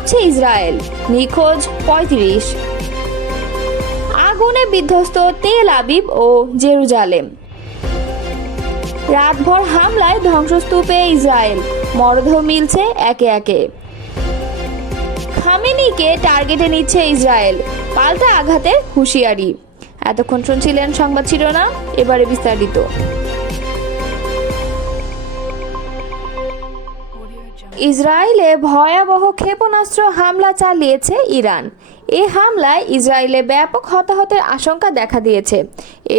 কাঁপছে ইসরায়েল, নিখোঁজ ৩৫। আগুনে বিধ্বস্ত তেল আবিব ও জেরুজালেম। রাতভর হামলায় ধ্বংসস্তূপে ইসরায়েল, মরদেহ মিলছে একে একে। খামেনিকে টার্গেটে নিচ্ছে ইসরায়েল, পাল্টা আঘাতের হুঁশিয়ারি। এতক্ষণ শুনছিলেন সংবাদ শিরোনাম, এবারে বিস্তারিত। ইসরায়েলে ভয়াবহ ক্ষেপণাস্ত্র হামলা চালিয়েছে ইরান। এই হামলায় ইসরায়েলে ব্যাপক হতাহতের আশঙ্কা দেখা দিয়েছে।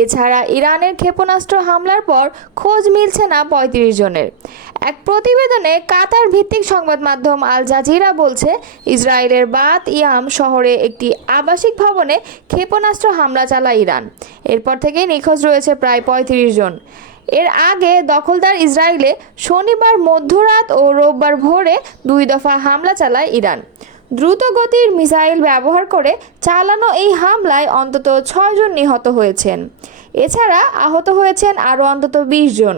এছাড়া ইরানের ক্ষেপণাস্ত্র হামলার পর খোঁজ মিলছে না ৩৫ জনের। এক প্রতিবেদনে কাতার ভিত্তিক সংবাদ মাধ্যম আল জাজিরা বলছে, ইসরায়েলের বাত ইয়াম শহরে একটি আবাসিক ভবনে ক্ষেপণাস্ত্র হামলা চালায় ইরান। এরপর থেকেই নিখোঁজ রয়েছে প্রায় ৩৫ জন। এর আগে দখলদার ইসরায়েলে শনিবার মধ্যরাত ও রোববার ভোরে ২ দফা হামলা চালায় ইরান। দ্রুত গতির মিসাইল ব্যবহার করে চালানো এই হামলায় অন্তত ৬ জন নিহত হয়েছেন। এছাড়া আহত হয়েছেন আরও অন্তত ২০ জন।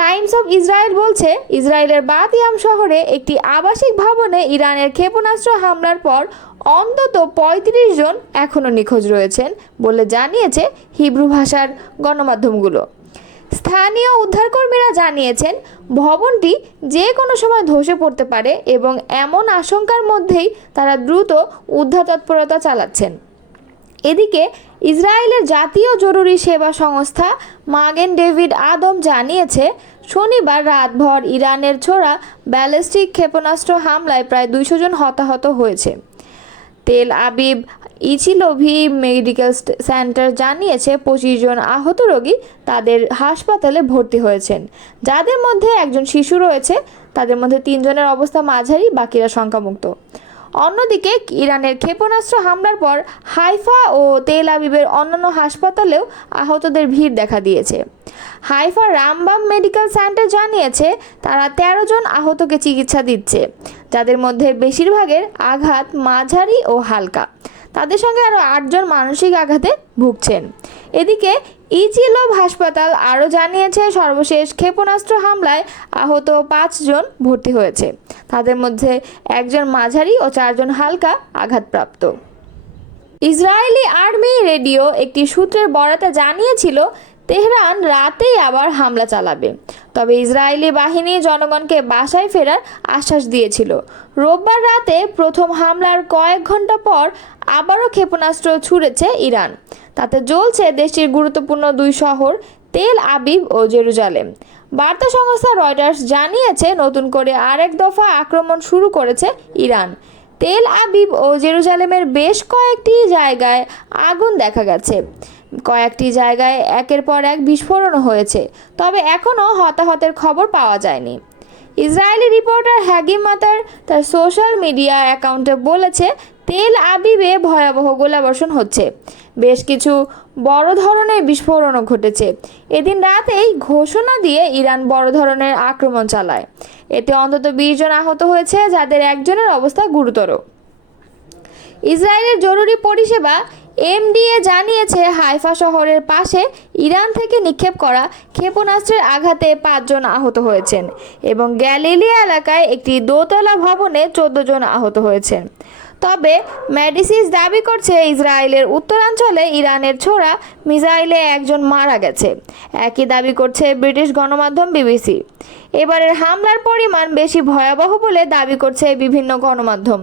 টাইমস অফ ইসরায়েল বলছে, ইসরায়েলের বাত ইয়াম শহরে একটি আবাসিক ভবনে ইরানের ক্ষেপণাস্ত্র হামলার পর অন্তত ৩৫ জন এখনও নিখোঁজ রয়েছেন বলে জানিয়েছে হিব্রু ভাষার গণমাধ্যমগুলো। স্থানীয় উদ্ধারকর্মীরা জানিয়েছেন, ভবনটি যে কোনো সময় ধসে পড়তে পারে এবং এমন আশঙ্কার মধ্যেই তারা দ্রুত উদ্ধার তৎপরতা চালাচ্ছেন। এদিকে ইসরায়েলের জাতীয় জরুরি সেবা সংস্থা মাগেন ডেভিড আদম জানিয়েছে, শনিবার রাতভর ইরানের ছোড়া ব্যালিস্টিক ক্ষেপণাস্ত্র হামলায় প্রায় ২০০ জন হতাহত হয়েছে। তেল আবিব ইচিলোভি মেডিকেল সেন্টার জানিয়েছে ২৫ জন আহত রোগী তাদের হাসপাতালে ভর্তি হয়েছেন, যাদের মধ্যে একজন শিশু রয়েছে। তাদের মধ্যে ৩ জনের অবস্থা মাঝারি, বাকিরা শঙ্কামুক্ত। অন্যদিকে ইরানের ক্ষেপণাস্ত্র হামলার পর হাইফা ও তেল আবিবের অন্যান্য হাসপাতালেও আহতদের ভিড় দেখা দিয়েছে। হাইফা রামবাম মেডিকেল সেন্টার জানিয়েছে, তারা ১৩ জন আহতকে চিকিৎসা দিচ্ছে, যাদের মধ্যে বেশিরভাগের আঘাত মাঝারি ও হালকা। তাদের সঙ্গে আরও ৮ জন মানসিক আঘাতে ভুগছেন। এদিকে ইচিলোভ হাসপাতাল আরও জানিয়েছে, সর্বশেষ ক্ষেপণাস্ত্র হামলায় আহত ৫ জন ভর্তি হয়েছে। তাদের মধ্যে ১ জন মাঝারি ও ৪ জন হালকা আঘাতপ্রাপ্ত। ইসরায়েলি আর্মি রেডিও একটি সূত্রের বরাতে জানিয়েছিল, তেহরান রাতেই আবার হামলা চালাবে। তবে ইসরায়েলি বাহিনী জনগণকে বাসায় ফেরার আশ্বাস দিয়েছিল। রোববার রাতে প্রথম হামলার কয়েক ঘন্টা পর আবারও ক্ষেপণাস্ত্র ছুড়েছে ইরান। তাতে জ্বলছে দেশটির গুরুত্বপূর্ণ ২ শহর তেল আবিব ও জেরুজালেম। বার্তা সংস্থা রয়টার্স জানিয়েছে, নতুন করে আরেক দফা আক্রমণ শুরু করেছে ইরান। তেল আবিব ও জেরুজালেমের বেশ কয়েকটি জায়গায় আগুন দেখা গেছে। কয়েকটি জায়গায় একের পর এক বিস্ফোরণও হয়েছে, তবে এখনও হতাহতের খবর পাওয়া যায়নি। ইসরায়েলি রিপোর্টার হাগিম মাতার তার সোশ্যাল মিডিয়া অ্যাকাউন্টে বলেছে, তেল আবিবে ভয়াবহ গোলাবর্ষণ হচ্ছে। বেশ কিছু বড় ধরনের বিস্ফোরণও ঘটেছে। এদিন রাতেই ঘোষণা দিয়ে ইরান বড় ধরনের আক্রমণ চালায়। এতে অন্তত ২০ জন আহত হয়েছে, যাদের একজনের অবস্থা গুরুতর। ইসরায়েলের জরুরি পরিষেবা এমডিএ জানিয়েছে, হাইফা শহরের পাশে ইরান থেকে নিক্ষেপ করা ক্ষেপণাস্ত্রের আঘাতে ৫ জন আহত হয়েছেন এবং গ্যালিলিয়া এলাকায় একটি দোতলা ভবনে ১৪ জন আহত হয়েছেন। তবে মেডিসিস দাবি করছে, ইসরায়েলের উত্তরাঞ্চলে ইরানের ছোড়া মিসাইলে ১ জন মারা গেছে। একই দাবি করছে ব্রিটিশ গণমাধ্যম বিবিসি। এবারের হামলার পরিমাণ বেশি ভয়াবহ বলে দাবি করছে বিভিন্ন গণমাধ্যম,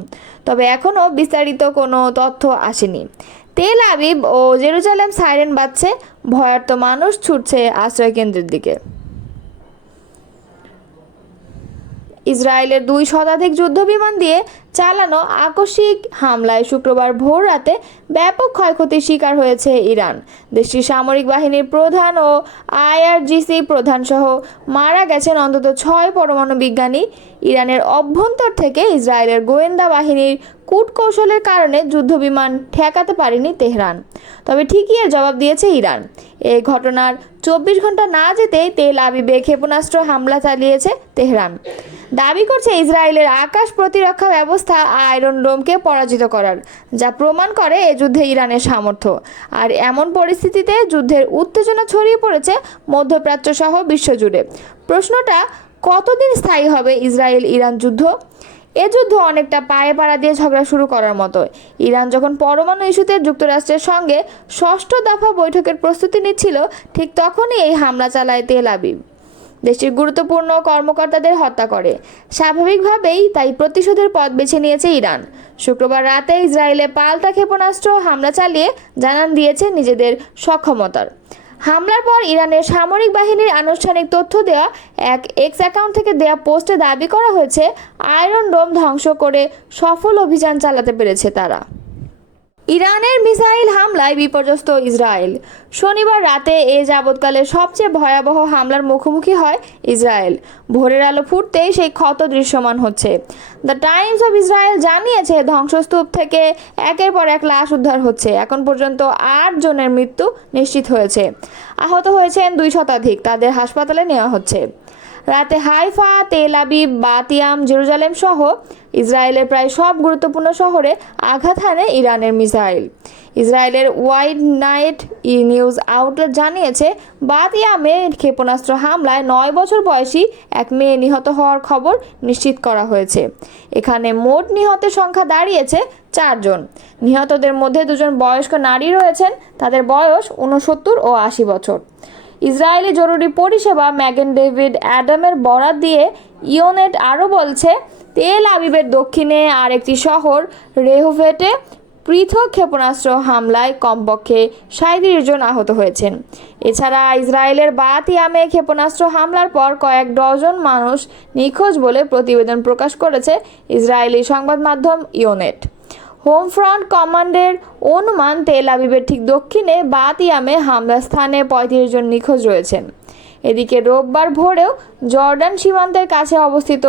তবে এখনও বিস্তারিত কোনো তথ্য আসেনি। তেল আবিব ও জেরুজালেম সাইরেন বাজছে, ভয়ার্ত মানুষ ছুটছে আশ্রয়কেন্দ্রের দিকে। ইসরায়েলের ২ শতাধিক যুদ্ধবিমান দিয়ে চালানো আকস্মিক হামলায় শুক্রবার ভোর রাতে ব্যাপক ক্ষয়ক্ষতির শিকার হয়েছে ইরান। দেশটির সামরিক বাহিনীর প্রধান ও আইআরজিসি প্রধান সহ মারা গেছেন অন্তত ৬ পরমাণু বিজ্ঞানী। ইরানের অভ্যন্তর থেকে ইসরায়েলের গোয়েন্দা বাহিনীর কূটকৌশলের কারণে যুদ্ধবিমান ঠেকাতে পারেনি তেহরান, তবে ঠিকই এর জবাব দিয়েছে ইরান। এই ঘটনার ২৪ ঘন্টা না যেতেই তেল আবিবে ক্ষেপণাস্ত্র হামলা চালিয়েছে তেহরান। দাবি করছে ইসরায়েলের আকাশ প্রতিরক্ষা ব্যবস্থা আয়রন ডোমকে পরাজিত করার, যা প্রমাণ করে এ যুদ্ধে ইরানের সামর্থ্য। আর এমন পরিস্থিতিতে যুদ্ধের উত্তেজনা ছড়িয়ে পড়েছে মধ্যপ্রাচ্য সহ বিশ্বজুড়ে। প্রশ্নটা, কতদিন স্থায়ী হবে ইসরায়েল ইরান যুদ্ধ? এ যুদ্ধ অনেকটা পায়ে পাড়া দিয়ে ঝগড়া শুরু করার মতো। ইরান যখন পরমাণু ইস্যুতে যুক্তরাষ্ট্রের সঙ্গে ষষ্ঠ দফা বৈঠকের প্রস্তুতি নিচ্ছিল, ঠিক তখনই এই হামলা চালায় তেল আবিব। দেশটির গুরুত্বপূর্ণ কর্মকর্তাদের হত্যা করে। স্বাভাবিকভাবেই তাই প্রতিশোধের পথ বেছে নিয়েছে ইরান। শুক্রবার রাতে ইসরায়েলে পাল্টা ক্ষেপণাস্ত্র হামলা চালিয়ে জানান দিয়েছে নিজেদের সক্ষমতার। হামলার পর ইরানের সামরিক বাহিনীর আনুষ্ঠানিক তথ্য দেওয়া এক এক্স অ্যাকাউন্ট থেকে দেয়া পোস্টে দাবি করা হয়েছে, আয়রন ডোম ধ্বংস করে সফল অভিযান চালাতে পেরেছে তারা। ইরানের মিসাইল হামলায় বিপর্যস্ত ইসরায়েল। শনিবার রাতে এ যাবৎকালের সবচেয়ে ভয়াবহ হামলার মুখোমুখি হয় ইসরায়েল। ভোরের আলো ফুটতেই সেই ক্ষত দৃশ্যমান হচ্ছে। দ্য টাইমস অফ ইসরায়েল জানিয়েছে, ধ্বংসস্তূপ থেকে একের পর এক লাশ উদ্ধার হচ্ছে। এখন পর্যন্ত 8 জনের মৃত্যু নিশ্চিত হয়েছে। আহত হয়েছেন 2 শতাধিক। তাদের হাসপাতালে নেওয়া হচ্ছে। রাতে হাইফা, তেল আবিব, বাতিয়াম, জেরুজালেম সহ ইসরায়েলের প্রায় সব গুরুত্বপূর্ণ শহরে আঘাত হানে ইরানের মিসাইল। ইসরায়েলের ওয়াইড নাইট নিউজ আউটলেট জানিয়েছে, বাতিয়ামে ক্ষেপণাস্ত্র হামলায় 9 বছর বয়সী এক মেয়ে নিহত হওয়ার খবর নিশ্চিত করা হয়েছে। এখানে মোট নিহতের সংখ্যা দাঁড়িয়েছে 4 জন। নিহতদের মধ্যে 2 জন বয়স্ক নারী রয়েছেন। তাদের বয়স 69 ও 80 বছর। ইসরায়েলি জরুরি পরিষেবা ম্যাগেন ডেভিড অ্যাডামের বরাত দিয়ে ইওনেট আরও বলছে, তেল আবিবের দক্ষিণে আরেকটি শহর রেহোভেটে পৃথক ক্ষেপণাস্ত্র হামলায় কমপক্ষে 37 জন আহত হয়েছেন। এছাড়া ইসরায়েলের বাতিয়ামে ক্ষেপণাস্ত্র হামলার পর কয়েক ডজন মানুষ নিখোঁজ বলে প্রতিবেদন প্রকাশ করেছে ইসরায়েলি সংবাদ মাধ্যম ইওনেট। হোম ফ্রন্ট কমান্ডের অনুমান, তেল আবিবের ঠিক দক্ষিণে বাতিয়ামে হামলার স্থানে 35 জন নিখোঁজ রয়েছেন। এদিকে রোববার ভোরেও জর্ডান সীমান্তের কাছে অবস্থিত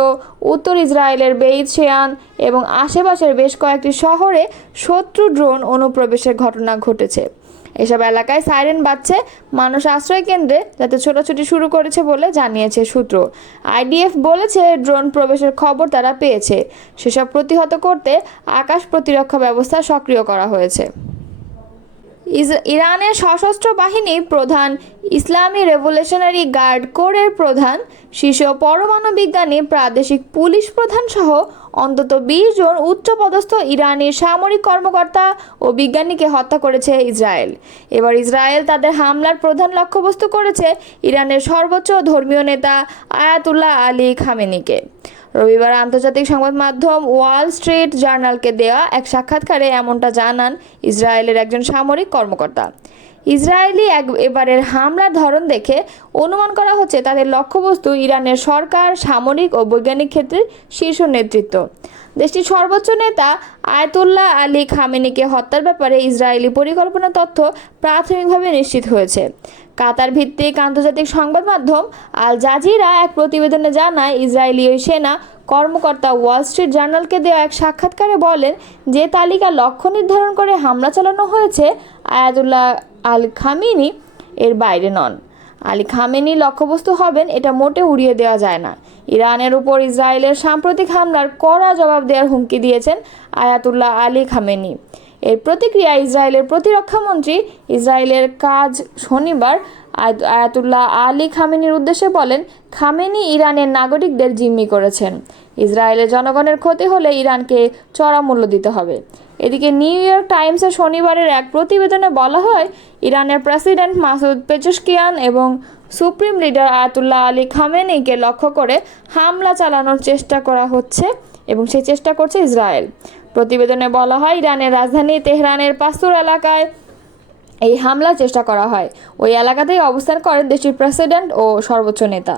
উত্তর ইসরায়েলের বেইত শেয়ান এবং আশেপাশের বেশ কয়েকটি শহরে শত্রু ড্রোন অনুপ্রবেশের ঘটনা ঘটেছে। এসব এলাকায় সাইরেন বাজছে। মানুষ আশ্রয় কেন্দ্রে যাতে ছোটাছুটি শুরু করেছে বলে জানিয়েছে সূত্র। আইডিএফ বলেছে, ড্রোন প্রবেশের খবর তারা পেয়েছে। সেসব প্রতিহত করতে আকাশ প্রতিরক্ষা ব্যবস্থা সক্রিয় করা হয়েছে। ইরানের সশস্ত্র বাহিনী প্রধান, ইসলামী রেভলিউশনারি গার্ড কোরের প্রধান, শীর্ষ পরমাণু বিজ্ঞানী, প্রাদেশিক পুলিশ প্রধান সহ অন্তত 20 জন উচ্চপদস্থ ইরানি সামরিক কর্মকর্তা ও বিজ্ঞানীকে হত্যা করেছে ইসরায়েল। এবার ইসরায়েল তাদের হামলার প্রধান লক্ষ্যবস্তু করেছে ইরানের সর্বোচ্চ ধর্মীয় নেতা আয়াতুল্লাহ আলী খামেনিকে। রবিবার আন্তর্জাতিক সংবাদ মাধ্যম ওয়াল স্ট্রিট জার্নালকে দেওয়া এক সাক্ষাৎকারে এমনটা জানান ইসরায়েলের একজন সামরিক কর্মকর্তা। ইসরায়েলি এবারের হামলার ধরন দেখে অনুমান করা হচ্ছে তাদের লক্ষ্যবস্তু ইরানের সরকার, সামরিক ও বৈজ্ঞানিক ক্ষেত্রের শীর্ষ নেতৃত্ব। দেশটির সর্বোচ্চ নেতা আয়াতুল্লাহ আলী খামেনিকে হত্যার ব্যাপারে ইসরায়েলি পরিকল্পনা তথ্য প্রাথমিকভাবে নিশ্চিত হয়েছে। কাতার ভিত্তিক আন্তর্জাতিক সংবাদ মাধ্যম আল জাজিরা এক প্রতিবেদনে জানায়, ইসরায়েলি ওই সেনা কর্মকর্তা ওয়াল স্ট্রিট জার্নালকে দেওয়া এক সাক্ষাৎকারে বলেন, যে তালিকা লক্ষ্য নির্ধারণ করে হামলা চালানো হয়েছে, আয়াতুল্লাহ আল খামেনি এর বাইরে নন। আলী খামেনি লক্ষ্যবস্তু হবেন এটা মোটে উড়িয়ে দেওয়া যায় না। ইরানের উপর ইসরায়েলের সাম্প্রতিক হামলার কড়া জবাব দেওয়ার হুমকি দিয়েছেন আয়াতুল্লাহ আলী খামেনি। এর প্রতিক্রিয়া ইসরায়েলের প্রতিরক্ষামন্ত্রী ইসরায়েলের কাজ শনিবার আয়াতুল্লাহ আলী খামেনির উদ্দেশ্যে বলেন, খামেনি ইরানের নাগরিকদের জিম্মি করেছেন। ইসরায়েলের জনগণের ক্ষতি হলে ইরানকে চড়া মূল্য দিতে হবে। এদিকে নিউ ইয়র্ক টাইমসের শনিবারের এক প্রতিবেদনে বলা হয়, ইরানের প্রেসিডেন্ট মাসুদ পেজেশকিয়ান এবং সুপ্রিম লিডার আয়াতুল্লাহ আলী খামেনিকে লক্ষ্য করে হামলা চালানোর চেষ্টা করা হচ্ছে এবং সেই চেষ্টা করছে ইসরায়েল। প্রতিবেদনে বলা হয়, ইরানের রাজধানী তেহরানের পাস্তুর এলাকায় এই হামলার চেষ্টা করা হয়। ওই এলাকাতেই অবস্থান করেন দেশটির প্রেসিডেন্ট ও সর্বোচ্চ নেতা।